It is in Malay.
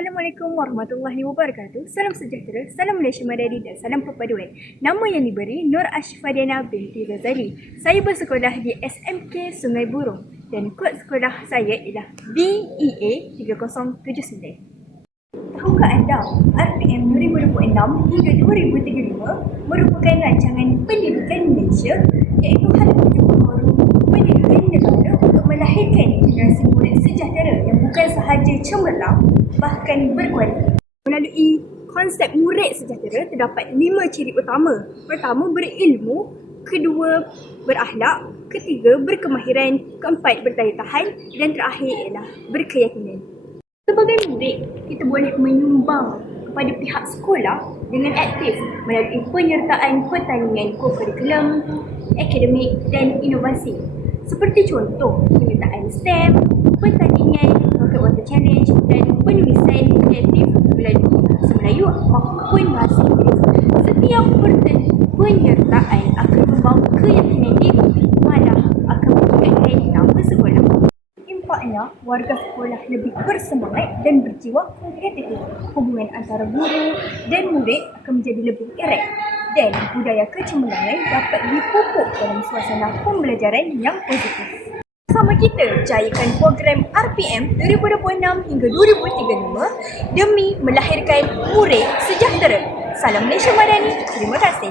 Assalamualaikum warahmatullahi wabarakatuh. Salam sejahtera, salam Malaysia Madani dan salam perpaduan. Nama yang diberi Nur Ashfadiana binti Ghazali. Saya bersekolah di SMK Sungai Burung dan kod sekolah saya ialah BEA 3079. Tahukah anda, RPM 2026 hingga 2035 merupakan rancangan pendidikan Malaysia iaitu hal tuju baharu pendidikan negara untuk melahirkan generasi murid sejahtera yang bukan sahaja cemerlang, bahkan berkualiti. Melalui konsep murid sejahtera terdapat 5 ciri utama. Pertama, berilmu. Kedua, berakhlak. Ketiga, berkemahiran. Keempat, berdaya tahan. Dan terakhir ialah berkeyakinan. Sebagai murid, kita boleh menyumbang kepada pihak sekolah dengan aktif melalui penyertaan pertandingan kokurikulum, akademik dan inovasi. Seperti contoh, penyertaan STEM, pertandingan Rocket Water Challenge dan penulisan kreatif melalui bahasa Melayu maupun bahasa Inggeris. Setiap penyertaan akan membawa keyakinan diri, malah akan meningkatkan nama sekolah. Nampaknya warga sekolah lebih bersemangat dan berjiwa kompetitif. Hubungan antara guru dan murid akan menjadi lebih erat dan budaya kecemerlangan dapat dipupuk dalam suasana pembelajaran yang positif. Bersama kita jayakan program RPM 2026 hingga 2035 demi melahirkan murid sejahtera. Salam Malaysia Madani. Terima kasih.